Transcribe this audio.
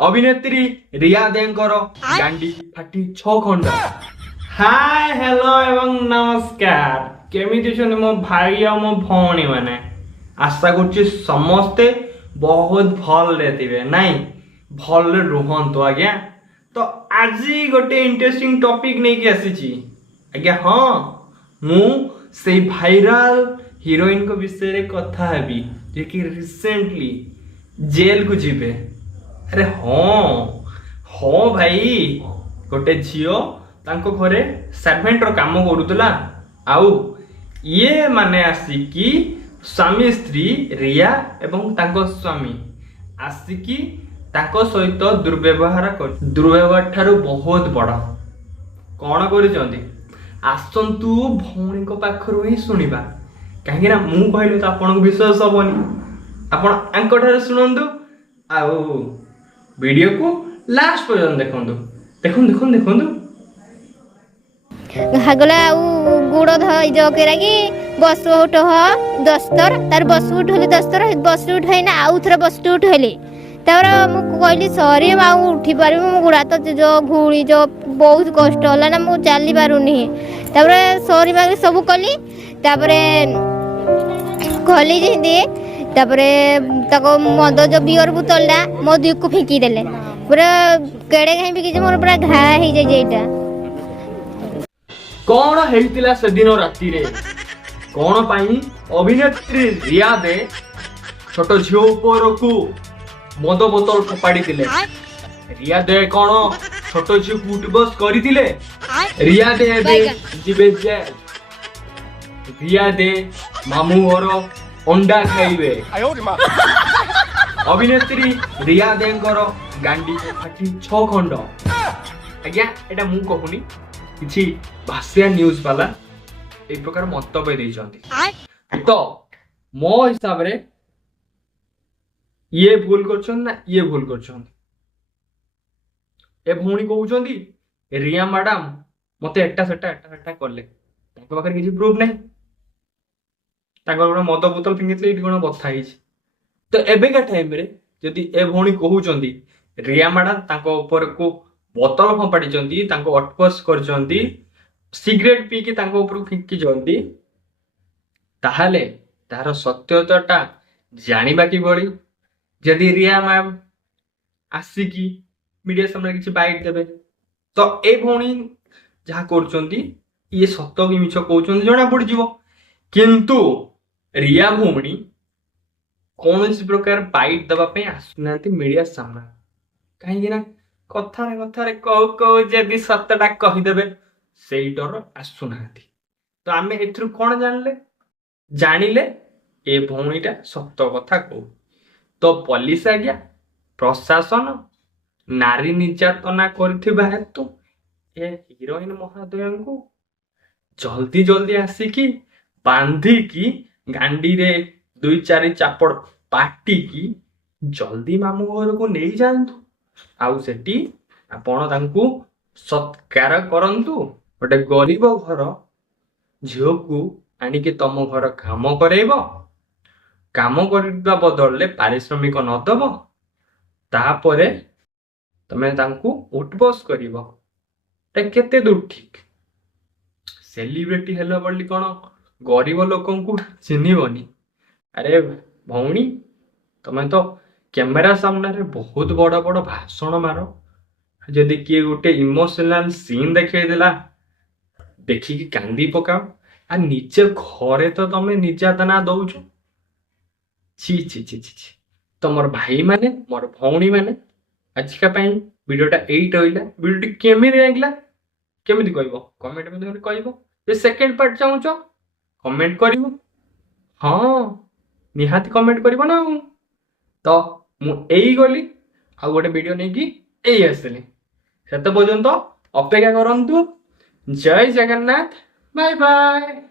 अभिनेत्री रिया देंकर गांडी फाटी 6 खंड। हाय हेलो एवं नमस्कार केमिति छन मो भाई और मो भौणी माने आशा करछि समस्ते बहुत भल रहथिबे नाही भल रुहंतो आज्ञा। तो आज गोटे इंटरेस्टिंग टॉपिक नै कि आसीछि आज्ञा। हां मु से भाइराल हीरोइन को विषय रे कथा हेबी जे कि रिसेंटली जेल को जीवे। अरे हाँ भाई गोटे झील तांको घरे सर्वेंट रो काम करूला आउ ये माने आसिकी स्वामी स्त्री रिया एवं तांको स्वामी आसिकी तांको सहित दुर्व्यवहार ठारू बहुत बड़ कौन कर आसतु भौणी पाखर ही शुणा कहीं मु कहले तो आपन विश्वास हेनी आपण शुणु आउ वीडियो को लास्ट पर्यंत देखंतु देखंतु देखंतु हागला गुड़ धई जो केरा कि बस उठ दस्तर तार बस उठले दस्तर बस उठाई ना आउ थरे बस उठले तापर मु कहली सॉरी माऊ उठी पारि मु गुड़ा तो जो घुड़ी जो बहुत कष्ट होला ना मु चली पारुनी तापर सॉरी मागे सब कली तापर कहली जे तापर ताको मद जो बियर बोतलटा मो दिक को फेंकी देले पूरा केड़े कहीं भी कि मोर पूरा घा हे जाय जेटा। कौन हेतिला से दिन राती रे कौन पाई अभिनेत्री रिया दे छोट झियो ऊपर को मद बोतल फोपाड़ी दिले। रिया दे कौन छोट झियो को उठबस करी दिले। रिया दे जीवे जेल। रिया दे मामू घर अंडा खाइबे। अभिनेत्री रिया देंकर गांडी फाटी 6 खंड। आज्ञा एटा मु कहूनी किछि भाषिया न्यूज वाला ए प्रकार मंतव्य देइछन्ती तो मो हिसाब रे ये भूल करछन ना ये भूल करछन। ए भौणी कहउछन्ती रिया मैडम मते एटा सेटा करले ताको पाखर किछि प्रूफ नै ताको मद बोतल फिंगितले इटी कोन बथा हिछि। तो एबेका टाइम रे जदि ए भौणी कहउछन्ती रिया मैडम ताको ऊपर को बोतल फंपाड़ी अटपस कर सिगरेट पी कि ऊपर फिंकी ताहले तार सत्यता जानिबा कि बड़ी जदि रिया मैम आसिकी मीडिया सामने किसी बाइट देबे तो ए भौणी जहाँ कर ये सत कि मिछ कहउछन्ती जना पड़ जीवो। किंतु रिया भौणी कौन प्रकार बाइट दबा पे आसुना मीडिया सामना कहीं कथारे कहू कहू जदि सतटा कहीदेवे से डर आसुना। तो आम ए कौन जानिले ए भौणीटा सत कथा कहू। तो पुलिस आज्ञा प्रशासन नारी निर्यातना करथिबा हेतु ए हीरोइन महोदय को जल्दी जल्दी आसिकी बांधिकी गांडी रे 2-4 चापड़ पाटी की जल्दी मामू घर को नहीं जातु आउ सेठी आपण तांकू सत्कार करंतु। गोटे गरीब घर झील को आनिके तम घर काम करेब काम करबा बदलले पारिश्रमिक न दब तापरे तमे तांकू उठबस करिवो केते दूर ठीक। सेलिब्रिटी हेलो बोली कोन गरीब लोकन को चिन्हबनी। अरे भौणी तमें तो कैमेरा सामने रे बहुत बड़ बड़ भाषण मार जदि किए गोटे इमोशनल सीन देखेदेला देखिकी कांदी पकाओ आ निजे घरे तो तमें निर्यातना दौच। छी छी छी छी तमर भाई माने मोर भौणी माने आजिका वीडियोटा एट रहा वीडियो केमी लागला केमिति कहबो कमेंट में कहबो। जे सेकंड पार्ट चाहूच कमेंट करिवो। हाँ निहाती कमेंट करिवो ना। तो मु एई गली आ गोटे वीडियो नहीं कि एई आसली सेते पर्यंत अपेक्षा करंतु। जय जगन्नाथ बाय बाय।